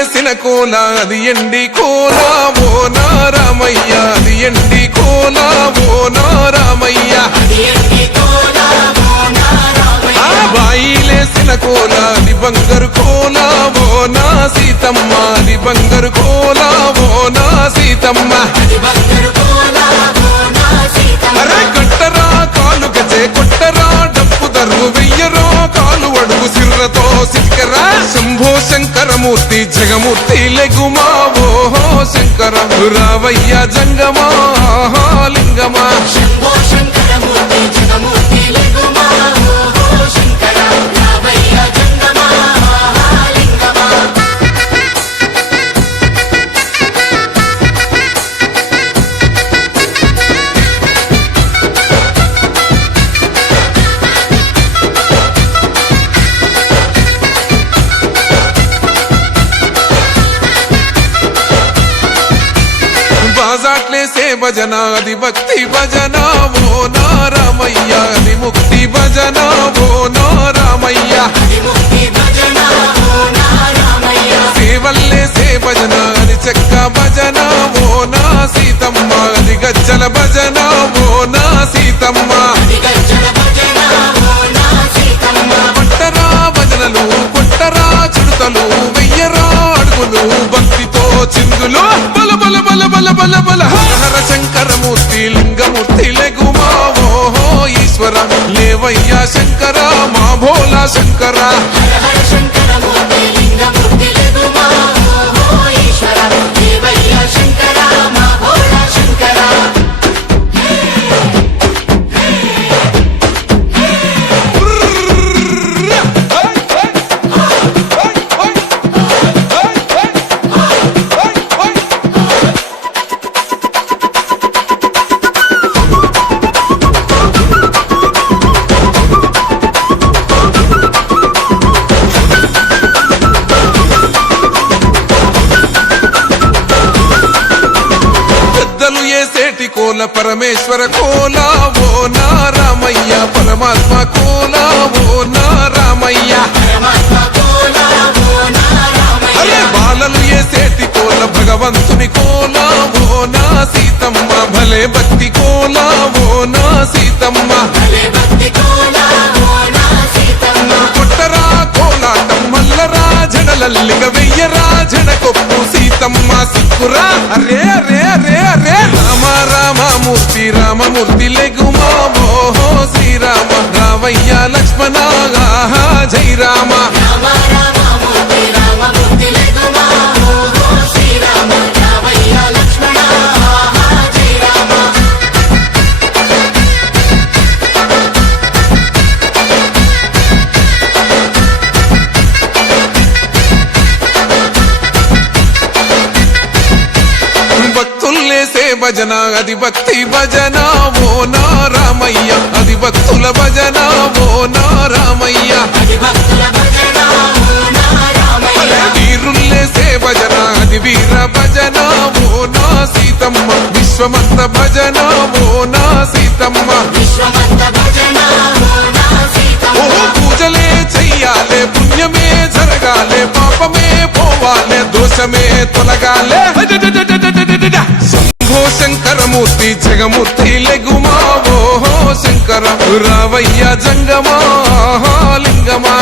బాయిలేసిన కోల అది ఎండి కోల ఓ నారామయ్య అది ఎండి కోల ఓ నారామయ్య బాయిలేసిన కోల అది బంగారు కోల ఓ నా సీతమ్మ అది బంగారు కోల ఓ నా సీతమ్మ అరే కట్టరా కాలు గజే కొట్టరా డప్పు దర్రు వెయ్యరో కాలు అడుగు సిర్రతో సిక్కరా శంభో శంకరమూర్తి జగమూర్తి లెగుమా ఓహో శంకర రావయ్య జంగమా లింగమా శంభో శంకరమూర్తి జగమూర్తి లెగుమా ఓహో శంకర రావయ్య జంగమా లింగమా బాజాట్లేసే భజన అది భక్తి భజన ఓ నారామయ్య అది ముక్తి భజన ఓ నారామయ్య సేవల్లేసే భజన అది చెక్క భజన ఓ నా సీతమ్మ అది గజ్జల భజన ఓ నా సీతమ్మ పట్టరా భజనలు కొట్టరా చుడతలు వెయ్యరా అడుగులు భక్తితో చిందులు బల బల బల బల బల బల హర శంకరమూర్తి లింగమూర్తి లెగుమా ఓహో ఈశ్వర లేవయ్యా శంకర మా భోలా శంకర కోల పరమేశ్వర కోల ఓ నారామయ్య పరమాత్మ కోల ఓ నారామయ్య అరే బాలలు ఏసేటి కోల భగవంతుని కోల ఓ నా సీతమ్మ భలే భక్తి కోల ఓ నా సీతమ్మ కొట్టరా కోలాటం మల్లరా జడలల్లిగ వెయ్యరా జడకొప్పు సీతమ్మ సిక్కురా అరే అరే అరే అరే రామ రామమూర్తి రామమూర్తి లెగుమా ఓహో శ్రీరామ రావయ్య లక్ష్మణ జై రామ భజన అది భక్తి భజన ఓ నారామయ్య అది భక్తుల భజన ఓ నారామయ్య వీరుల్లేసే భజన అది వీర భజన ఓ నా సీతమ్మ విశ్వమంత భజన ఓ నా సీతమ్మ ఓ పూజలే చెయ్యాలే పుణ్యమే జరగాలే పాపమే పోవాలే దోషమే తొలగాలే శంభో శంకరమూర్తి జగమూర్తి లెగుమా ఓహో శంకర రావయ్య జంగమా లింగమా